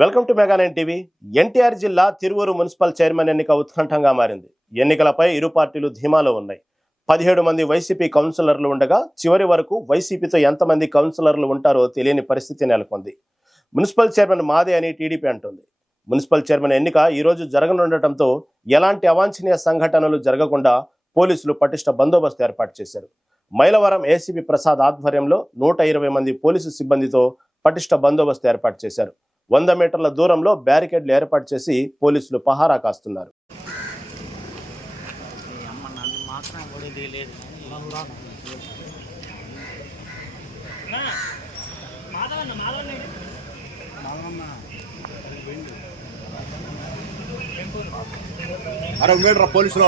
Welcome to Mega nine TV. NTR జిల్లా Tiruvuru municipal chairman ఎన్నిక ఉత్కంఠంగా మారింది. ఎన్నికలపై ఇరు పార్టీలు ధీమాలో ఉన్నాయి. 17 మంది వైసీపీ కౌన్సిలర్లు ఉండగా చివరి వరకు వైసీపీతో ఎంతమంది కౌన్సిలర్లు ఉంటారో తెలియని పరిస్థితి నెలకొంది. మున్సిపల్ చైర్మన్ మాదే అని టీడీపీ అంటుంది. మున్సిపల్ చైర్మన్ ఎన్నిక ఈ రోజు జరగనుండటంతో ఎలాంటి అవాంఛనీయ సంఘటనలు జరగకుండా పోలీసులు పటిష్ట బందోబస్తు ఏర్పాటు చేశారు. మైలవరం ఏసీపీ ప్రసాద్ ఆధ్వర్యంలో 120 మంది పోలీసు సిబ్బందితో పటిష్ట బందోబస్తు ఏర్పాటు చేశారు. 100 మీటర్ల దూరంలో బ్యారికేడ్లు ఏర్పాటు చేసి పోలీసులు పహారా కాస్తున్నారు. పోలీసులు